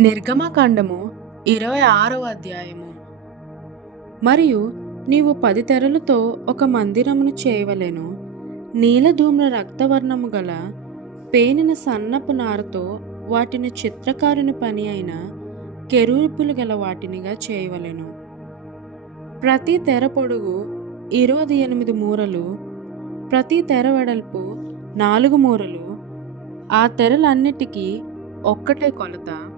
నిర్గమకాండము ఇరవై ఆరవ అధ్యాయము. మరియు నీవు పది తెరలతో ఒక మందిరమును చేయవలెను. నీలధూమ్ర రక్తవర్ణము గల పేనిన సన్నపు నారతో వాటిని చిత్రకారుని పని అయిన కెరూపులు గల వాటినిగా చేయవలెను. ప్రతి తెర పొడుగు ఇరవై ఎనిమిది మూరలు ప్రతి తెర వెడల్పు నాలుగు మూరలు ఆ తెరలన్నిటికీ ఒక్కటే కొలత.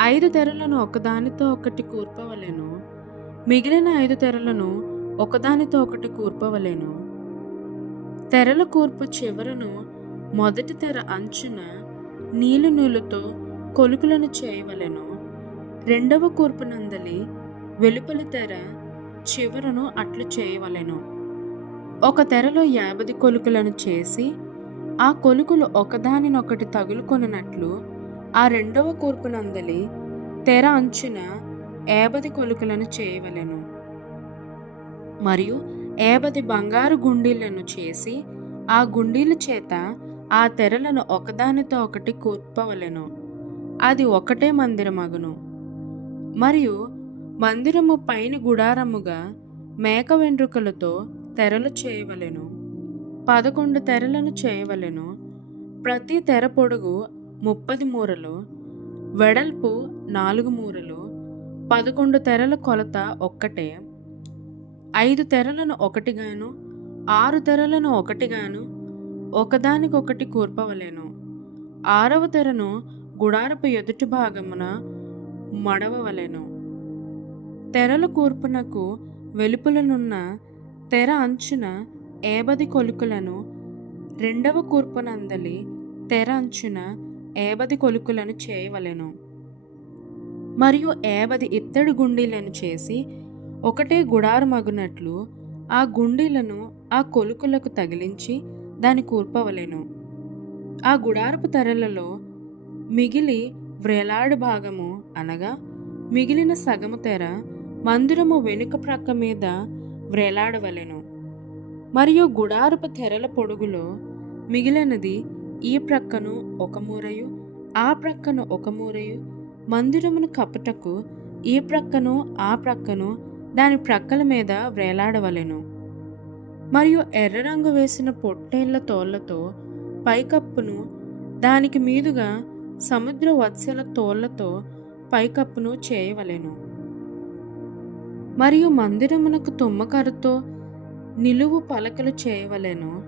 ఐదు తెరలను ఒకదానితో ఒకటి కూర్పవలెను. మిగిలిన ఐదు తెరలను ఒకదానితో ఒకటి కూర్పవలెను. తెరల కూర్పు చివరను మొదటి తెర అంచున నీలు నూలుతో కొలుకులను చేయవలెను. రెండవ కూర్పు నందలి వెలుపలి తెర చివరను అట్లు చేయవలెను. ఒక తెరలో యాభై కొలుకులను చేసి ఆ కొలుకులు ఒకదానినొకటి తగులుకొనినట్లు ఆ రెండవ కూర్పునందలి తెర అంచున ఏబది కొలుకులను చేయవలెను. మరియు ఏబది బంగారు గుండీలను చేసి ఆ గుండీల చేత ఆ తెరలను ఒకదానితో ఒకటి కూర్పవలెను. అది ఒకటే మందిరమగును. మరియు మందిరము పైన గుడారముగా మేక వెంట్రుకలతో తెరలు చేయవలెను. పదకొండు తెరలను చేయవలెను. ప్రతి తెర పొడుగు ముప్పది మూరలు వెడల్పు నాలుగు మూరలు పదకొండు తెరల కొలత ఒక్కటే. ఐదు తెరలను ఒకటిగాను ఆరు తెరలను ఒకటిగాను ఒకదానికొకటి కూర్పవలెను. ఆరవ తెరను గుడారపు ఎదుటి భాగమున మడవవలెను. తెరల కూర్పునకు వెలుపులనున్న తెర అంచున ఏబది కొలుకులను రెండవ కూర్పునందలి తెర అంచున ఏబది కొలుకులను చేయవలెను. మరియు ఏబది ఇత్తడి గుండీలను చేసి ఒకటే గుడారమగునట్లు ఆ గుండీలను ఆ కొలుకులకు తగిలించి దాని కూర్పవలెను. ఆ గుడారపు తెరలలో మిగిలి వ్రేలాడు భాగము అనగా మిగిలిన సగము తెర మందిరము వెనుక ప్రక్క మీద వ్రేలాడవలెను. మరియు గుడారపు తెరల పొడుగులో మిగిలినది ఈ ప్రక్కను ఒక మూరయు ఆ ప్రక్కను ఒక మూరయు మందిరమును కప్పుటకు ఈ ప్రక్కను ఆ ప్రక్కను దాని ప్రక్కల మీద వ్రేలాడవలెను మరియు ఎర్ర రంగు వేసిన పొట్టేళ్ళ తోళ్ళతో పైకప్పును దానికి మీదుగా సముద్ర వత్సల తోళ్ళతో పైకప్పును చేయవలెను. మరియు మందిరమునకు తుమ్మకరతో నిలువు పలకలు చేయవలెను.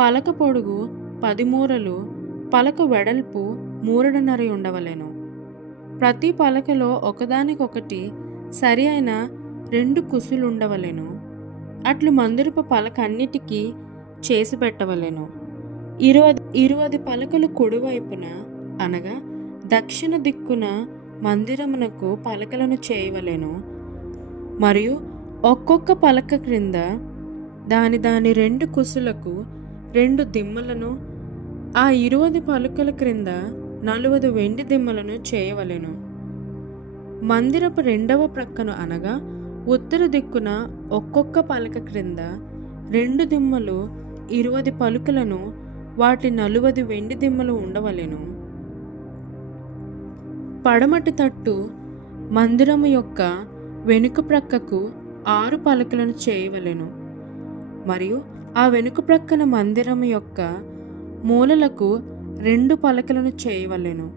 పలక పొడుగు పది మూరలు పలక వెడల్పు మూరడున్నర ఉండవలెను. ప్రతి పలకలో ఒకదానికొకటి సరి అయిన రెండు కుసులుండవలెను. అట్లు మందిరపు పలక అన్నిటికీ చేసి పెట్టవలెను ఇరవై ఇరువది పలకలు కుడివైపున అనగా దక్షిణ దిక్కున మందిరమునకు పలకలను చేయవలెను. మరియు ఒక్కొక్క పలక క్రింద దాని దాని రెండు కుసులకు రెండు దిమ్మలను ఆ ఇరువది పలుకల క్రింద నలువది వెండి దిమ్మలను చేయవలెను. మందిరపు రెండవ ప్రక్కను అనగా ఉత్తర దిక్కున ఒక్కొక్క పలక క్రింద రెండు దిమ్మలు ఇరువది పలుకలను వాటి నలువది వెండి దిమ్మలు ఉండవలెను. పడమటి తట్టు మందిరము యొక్క వెనుక ప్రక్కకు ఆరు పలకలను చేయవలెను. మరియు ఆ వెనుక ప్రక్కన మందిరం యొక్క మూలలకు రెండు పలకలను చేయవలెను.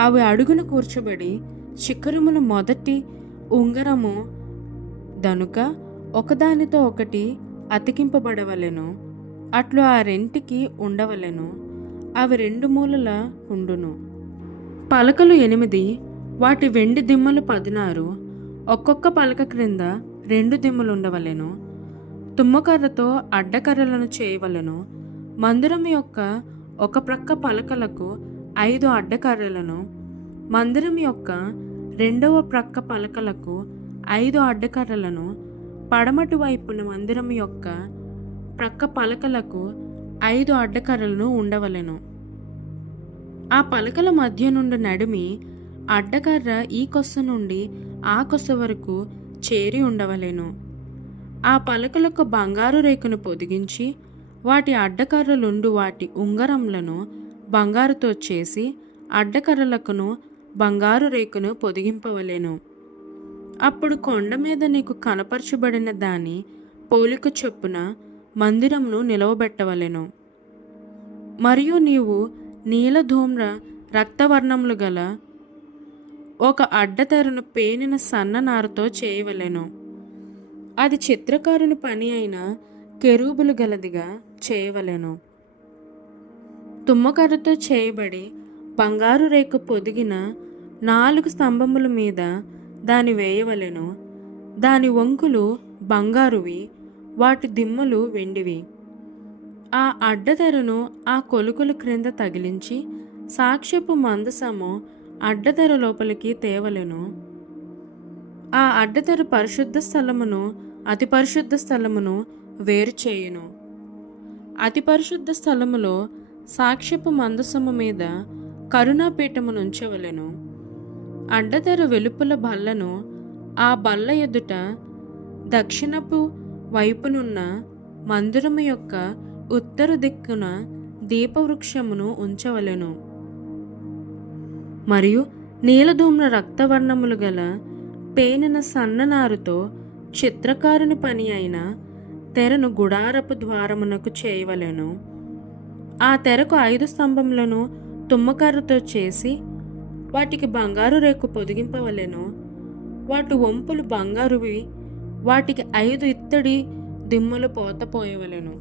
అవి అడుగున కూర్చోబడి శిఖరమున మొదటి ఉంగరము దనుక ఒకదానితో ఒకటి అతికింపబడవలెను. అట్లు ఆ రెంటికి ఉండవలెను. అవి రెండు మూలల ఉండును. పలకలు ఎనిమిది వాటి వెండి దిమ్మలు పదినారు. ఒక్కొక్క పలక క్రింద రెండు దిమ్మలు ఉండవలెను. తుమ్మకర్రతో అడ్డకర్రలను చేయవలెను. మందిరం యొక్క ఒక ప్రక్క పలకలకు ఐదు అడ్డకర్రలను. మందిరం యొక్క రెండవ ప్రక్క పలకలకు ఐదు అడ్డకర్రలను. పడమటి వైపున మందిరం యొక్క ప్రక్క పలకలకు ఐదు అడ్డకర్రలను ఉండవలెను. ఆ పలకల మధ్య నుండి నడిమి అడ్డకర్ర ఈ కొస్స నుండి ఆ కొస్స వరకు చేరి ఉండవలెను. ఆ పలకలకు బంగారు రేకును పొదిగించి వాటి అడ్డకర్రలుండు వాటి ఉంగరంలను బంగారుతో చేసి అడ్డకర్రలకును బంగారు రేకును పొదిగింపవలెను. అప్పుడు కొండ మీద నీకు కనపరచబడిన దాని పోలిక చొప్పున మందిరంను నిలవబెట్టవలెను. మరియు నీవు నీలధూమ్ర రక్తవర్ణములు గల ఒక అడ్డతెరను పేనిన సన్న నారతో చేయవలెను. అది చిత్రకారుని పని అయిన కెరూబులు గలదిగా చేయవలెను. తుమ్మకర్రతో చేయబడి బంగారు రేకు పొదిగిన నాలుగు స్తంభముల మీద దాని వేయవలెను. దాని వంకులు బంగారువి వాటి దిమ్మలు వెండివి. ఆ అడ్డతెరను ఆ కొలుకుల క్రింద తగిలించి సాక్ష్యపు మందసము అడ్డతెర లోపలికి తేవలెను. ఆ అడ్డతెర పరిశుద్ధ స్థలమును అతి పరిశుద్ధ స్థలమును వేరు చేయును. అతి పరిశుద్ధ స్థలములో సాక్ష్యపు మందసము మీద కరుణాపీఠమును ఉంచవలెను అడ్డతెర వెలుపల బల్లను ఆ బల్ల ఎదుట దక్షిణపు వైపునున్న మందిరము యొక్క ఉత్తర దిక్కున దీపవృక్షమును ఉంచవలెను. మరియు నీలధూమ్ర రక్తవర్ణములు గల పేనిన సన్ననారుతో చిత్రకారుని పని అయిన తెరను గుడారపు ద్వారమునకు చేయవలెను. ఆ తెరకు ఐదు స్తంభములను తుమ్మకర్రతో చేసి వాటికి బంగారు రేకు పొదిగింపవలెను. వాటి వంపులు బంగారువి వాటికి ఐదు ఇత్తడి దిమ్మలు పోతపోయవలెను.